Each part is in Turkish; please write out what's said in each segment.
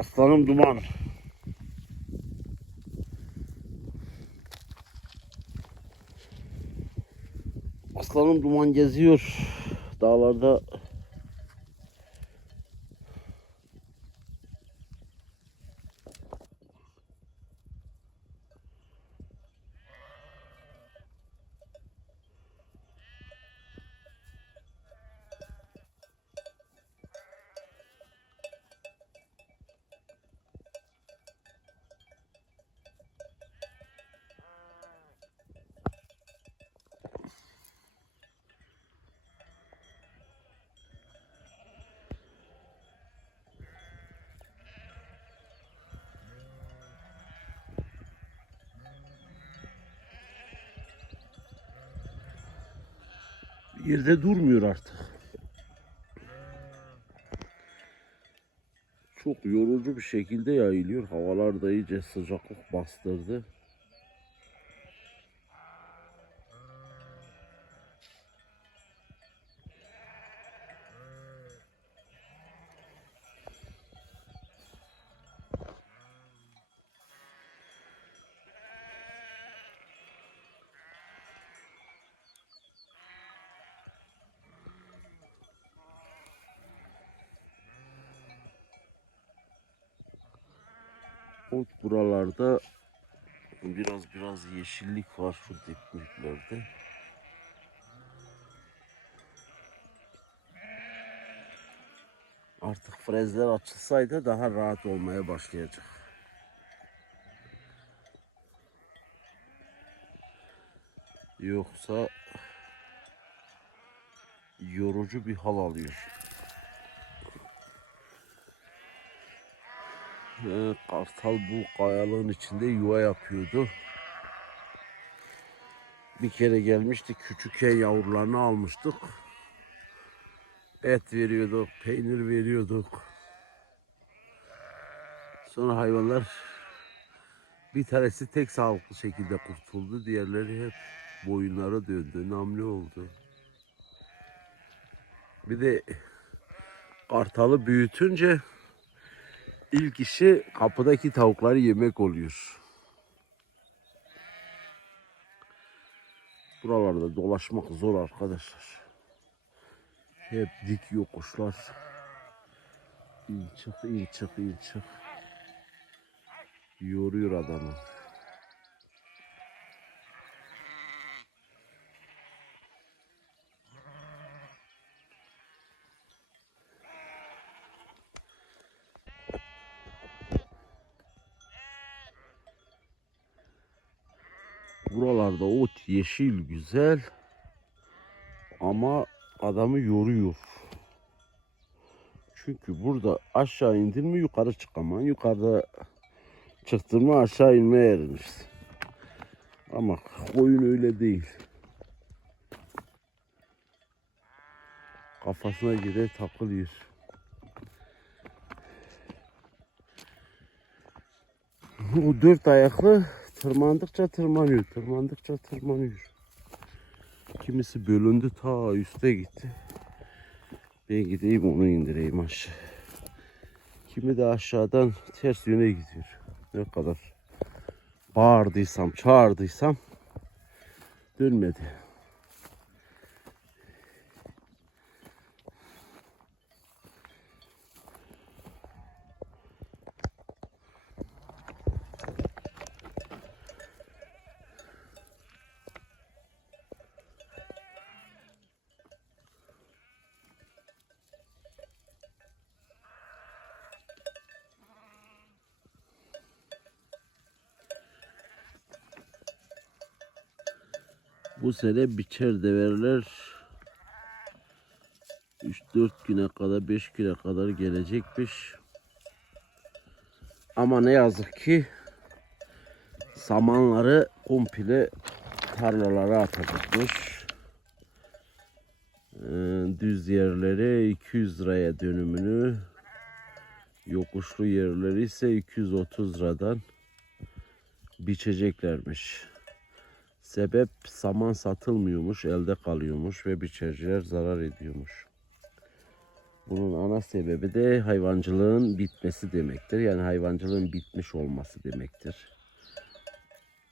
Aslanım duman. Aslanım duman geziyor dağlarda. Yerde durmuyor artık. Çok yorucu bir şekilde yayılıyor. Havalar da iyice sıcaklık bastırdı. Ot buralarda biraz biraz yeşillik var şu dipliklerde. Artık frezler açılsaydı daha rahat olmaya başlayacak. Yoksa yorucu bir hal alıyor. Ee, Kartal bu kayalığın içinde yuva yapıyordu. Bir kere gelmiştik küçükken yavrularını almıştık. Et veriyorduk, peynir veriyorduk. Sonra hayvanlar bir tanesi tek sağlıklı şekilde kurtuldu. Diğerleri hep boyunlara döndü, namlu oldu. Bir de kartalı büyütünce İlk işi kapıdaki tavukları yemek oluyor. Buralarda dolaşmak zor arkadaşlar. Hep dik yokuşlar. İn çık, in çık, in çık. Yoruyor adamı. Buralarda ot yeşil güzel ama adamı yoruyor. Çünkü burada aşağı indin mi yukarı çıkamam. Yukarıda çıktın mı aşağı inmeye erinirsin. Ama koyun öyle değil. Kafasına göre takılıyor. O dört ayaklı tırmandıkça tırmanıyor, tırmandıkça tırmanıyor. Kimisi bölündü ta üste gitti. Ben gideyim onu indireyim aşağı. Kimi de aşağıdan ters yöne gidiyor. Ne kadar bağırdıysam, çağırdıysam dönmedi. Bu sene biçer deverler 3-4 güne kadar 5 güne kadar gelecekmiş. Ama ne yazık ki samanları komple tarlalara atacakmış. Ee, düz yerlere 200 liraya dönümünü yokuşlu yerleri ise 230 liradan biçeceklermiş. Sebep saman satılmıyormuş, elde kalıyormuş ve biçerciler zarar ediyormuş. Bunun ana sebebi de hayvancılığın bitmesi demektir. Yani hayvancılığın bitmiş olması demektir.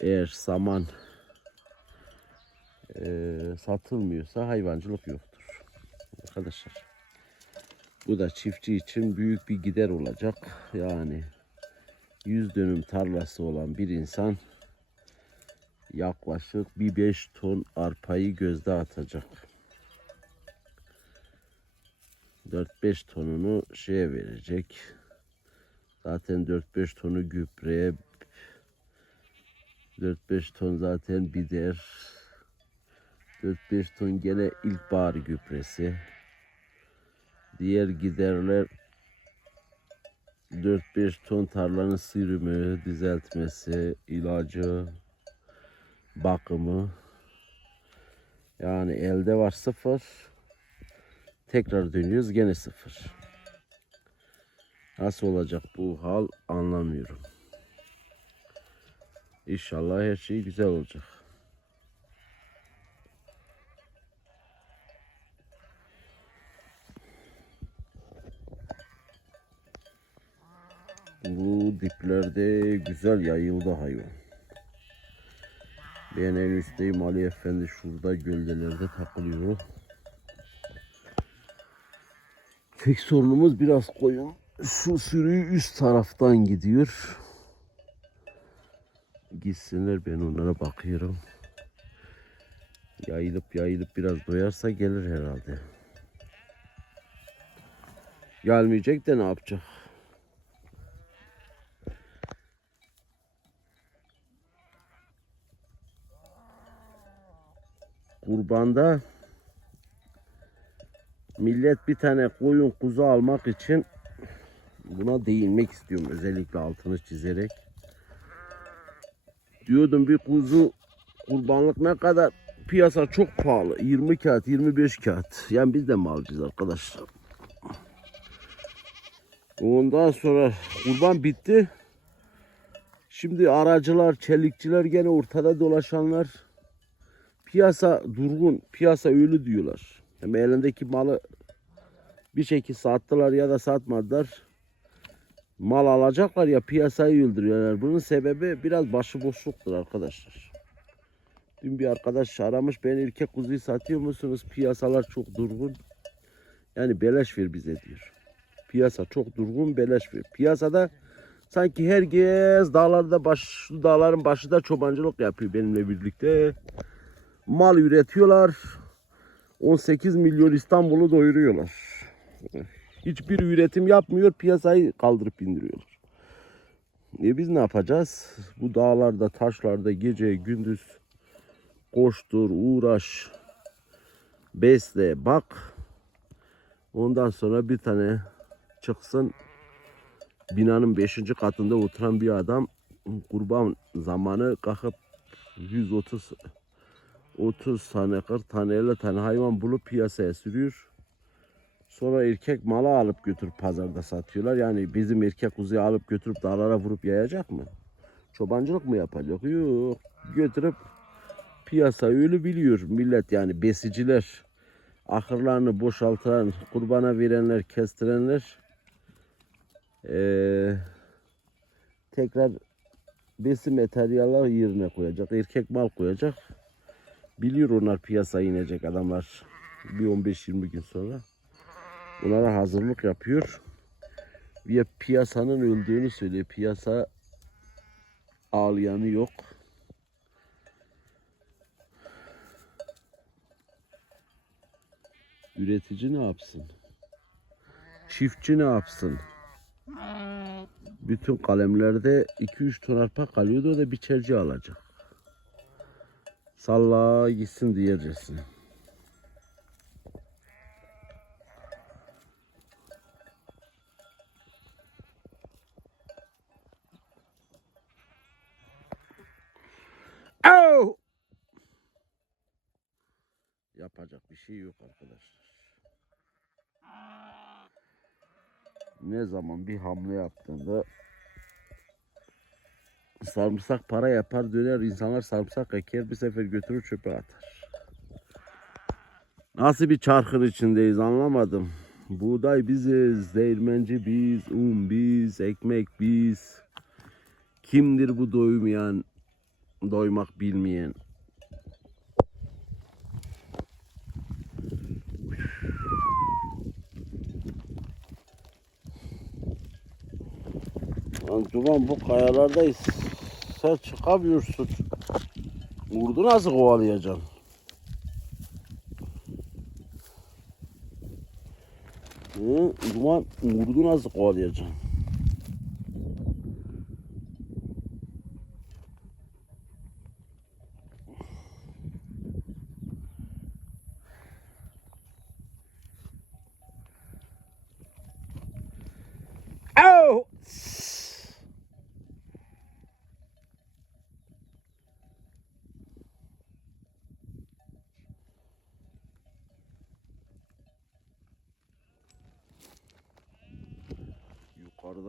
Eğer saman eee, satılmıyorsa hayvancılık yoktur. Arkadaşlar. Bu da çiftçi için büyük bir gider olacak. Yani 100 dönüm tarlası olan bir insan yaklaşık bir 5 ton arpayı gözde atacak. 4-5 tonunu şeye verecek. Zaten 4-5 tonu gübreye 4-5 ton zaten bider. 4-5 ton gene ilkbahar gübresi. Diğer giderler 4-5 ton tarlanın sürümü, düzeltmesi, ilacı, bakımı. Yani elde var sıfır. Tekrar dönüyoruz gene sıfır. Nasıl olacak bu hal anlamıyorum. İnşallah her şey güzel olacak. Bu diplerde güzel yayıldı hayvan. Ben en üstteyim Ali Efendi şurada gölgelerde takılıyor. Tek sorunumuz biraz koyun. Şu sürüyü üst taraftan gidiyor. Gitsinler ben onlara bakıyorum. Yayılıp yayılıp biraz doyarsa gelir herhalde. Gelmeyecek de ne yapacak? Kurbanda millet bir tane koyun kuzu almak için buna değinmek istiyorum özellikle altını çizerek. Diyordum bir kuzu kurbanlık ne kadar piyasa çok pahalı. 20 kağıt 25 kağıt. Yani biz de malcıyız arkadaşlar. Ondan sonra kurban bitti. Şimdi aracılar, çelikçiler gene ortada dolaşanlar piyasa durgun, piyasa ölü diyorlar. Hem elindeki malı bir şekilde sattılar ya da satmadılar. Mal alacaklar ya piyasayı öldürüyorlar. Bunun sebebi biraz başıboşluktur arkadaşlar. Dün bir arkadaş aramış beni erkek kuzuyu satıyor musunuz? Piyasalar çok durgun. Yani beleş ver bize diyor. Piyasa çok durgun beleş ver. Piyasada sanki herkes dağlarda baş, dağların başında çobancılık yapıyor benimle birlikte mal üretiyorlar. 18 milyon İstanbul'u doyuruyorlar. Hiçbir üretim yapmıyor, piyasayı kaldırıp indiriyorlar. E biz ne yapacağız? Bu dağlarda, taşlarda gece gündüz koştur, uğraş, besle, bak. Ondan sonra bir tane çıksın binanın 5. katında oturan bir adam kurban zamanı kalkıp 130 30 tane 40 tane 50 tane hayvan bulup piyasaya sürüyor. Sonra erkek malı alıp götürüp pazarda satıyorlar. Yani bizim erkek kuzuyu alıp götürüp dağlara vurup yayacak mı? Çobancılık mı yapacak? Yok. Götürüp piyasa ölü biliyor millet yani besiciler. Ahırlarını boşaltıran, kurbana verenler, kestirenler eee, tekrar besin materyaller yerine koyacak. Erkek mal koyacak. Biliyor onlar piyasaya inecek adamlar bir 15-20 gün sonra. Onlara hazırlık yapıyor. Ve piyasanın öldüğünü söylüyor. Piyasa ağlayanı yok. Üretici ne yapsın? Çiftçi ne yapsın? Bütün kalemlerde 2-3 ton arpa kalıyordu o da biçerci alacak. Salla gitsin diyeceksin. Au! Yapacak bir şey yok arkadaşlar. Ne zaman bir hamle yaptığında sarımsak para yapar döner insanlar sarımsak eker bir sefer götürür çöpe atar. Nasıl bir çarkın içindeyiz anlamadım. Buğday biziz, değirmenci biz, un biz, ekmek biz. Kimdir bu doymayan, doymak bilmeyen? Lan Duman bu kayalardayız. Sen çıkamıyorsun. Vurdu nasıl kovalayacaksın? Hı, Duman vurdu nasıl kovalayacaksın?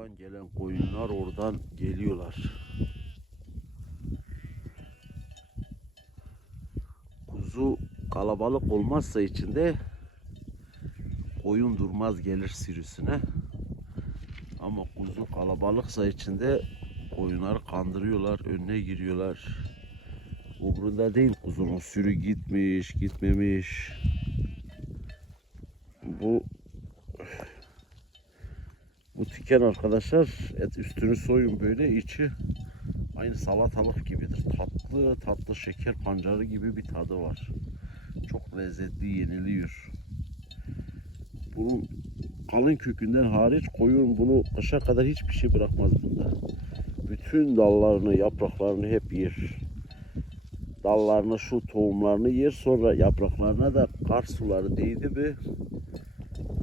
Yukarıdan gelen koyunlar oradan geliyorlar. Kuzu kalabalık olmazsa içinde koyun durmaz gelir sürüsüne. Ama kuzu kalabalıksa içinde koyunları kandırıyorlar, önüne giriyorlar. Umrunda değil kuzunun sürü gitmiş, gitmemiş. Bu tiken arkadaşlar et üstünü soyun böyle içi aynı salatalık gibidir. Tatlı tatlı şeker pancarı gibi bir tadı var. Çok lezzetli yeniliyor. Bunun kalın kökünden hariç koyun bunu kışa kadar hiçbir şey bırakmaz bunda. Bütün dallarını, yapraklarını hep yer. Dallarını, şu tohumlarını yer. Sonra yapraklarına da kar suları değdi mi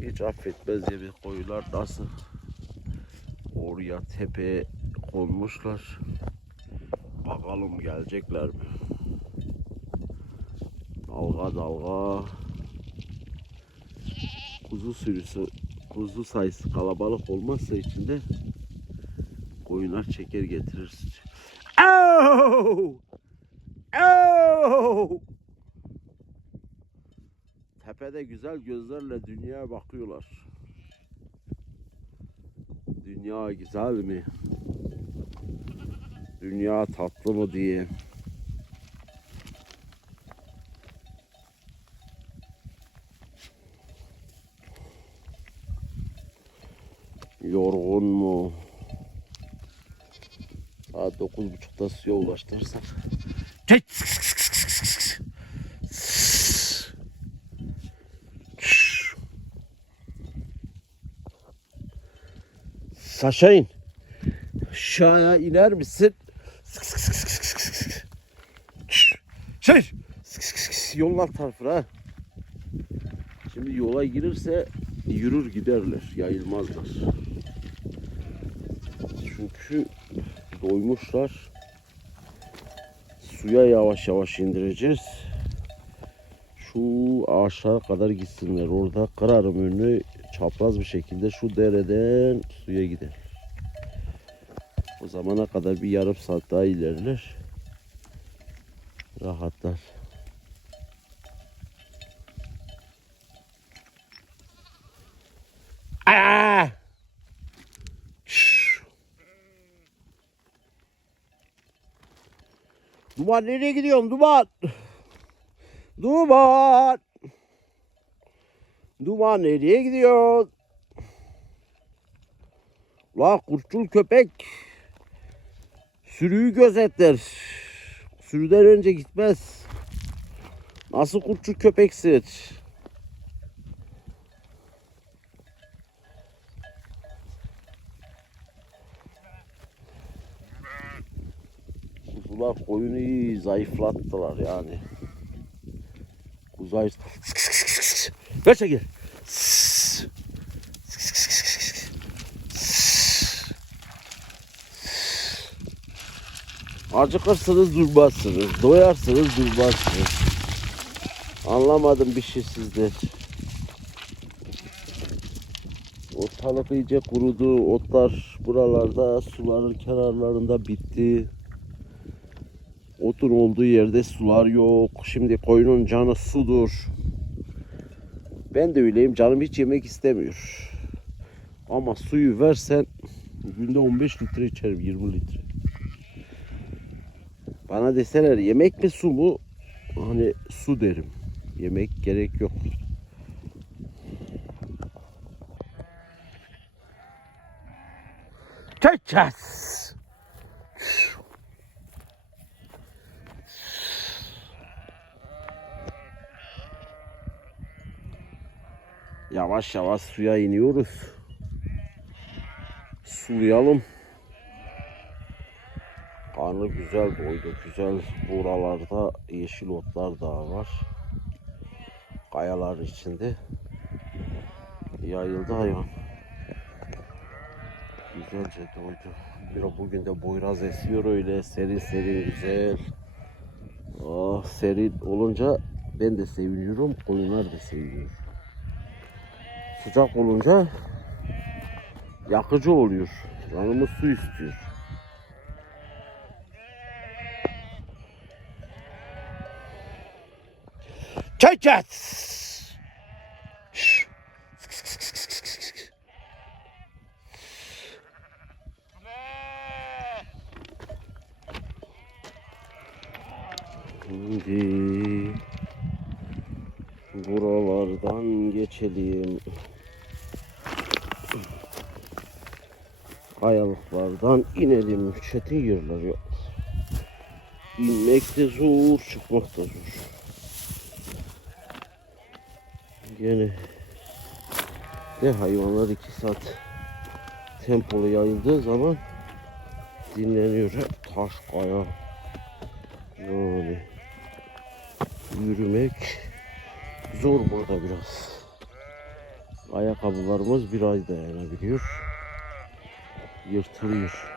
hiç affetmez ya bir koyular nasıl oraya tepeye konmuşlar. Bakalım gelecekler mi? Dalga dalga kuzu sürüsü kuzu sayısı kalabalık olmazsa içinde koyunlar çeker getirir. Au! Au! Tepede güzel gözlerle dünyaya bakıyorlar. Dünya güzel mi? Dünya tatlı mı diye. Yorgun mu? Saat dokuz buçukta suya ulaştırırsak. İn. Aşağıya iner misin? Şey! Yolun alt tarafına. Şimdi yola girirse yürür giderler, yayılmazlar. Çünkü doymuşlar. Suya yavaş yavaş indireceğiz. Şu aşağı kadar gitsinler. Orada kırarım önünü çapraz bir şekilde şu dereden suya gider. O zamana kadar bir yarım saat daha ilerler. Rahatlar. Aa! Duman nereye gidiyorsun Duman? Duman! Duman nereye gidiyorsun? La kurtçul köpek sürüyü gözetler. Sürüden önce gitmez. Nasıl kurtçul köpeksin? Kuzular koyunu iyi zayıflattılar yani. Kuzay... Ver çekil. Acıkırsınız durmazsınız. Doyarsınız durmazsınız. Anlamadım bir şey sizden. Ortalık iyice kurudu. Otlar buralarda suların kenarlarında bitti. Otun olduğu yerde sular yok. Şimdi koyunun canı sudur. Ben de öyleyim. Canım hiç yemek istemiyor. Ama suyu versen günde 15 litre içerim 20 litre. Bana deseler yemek mi su mu? Hani su derim. Yemek gerek yok. Çeçes. Yavaş yavaş suya iniyoruz. Sulayalım. Karnı güzel doydu. Güzel buralarda yeşil otlar daha var. Kayalar içinde. Yayıldı hayvan. Güzelce doydu. Bir bugün de boyraz esiyor öyle serin serin güzel. Ah serin olunca ben de seviniyorum. Koyunlar da seviniyor. Sıcak olunca yakıcı oluyor. Canımız su istiyor. Çeçet! Şimdi buralardan geçelim. Kayalıklardan inelim. Çetin yerler yok. İnmek de zor, çıkmak da zor. Gene de hayvanlar iki saat tempolu yayıldığı zaman dinleniyor. Hep taş kaya. Yani yürümek zor burada biraz. Ayakkabılarımız bir ay dayanabiliyor. Yırtılıyor.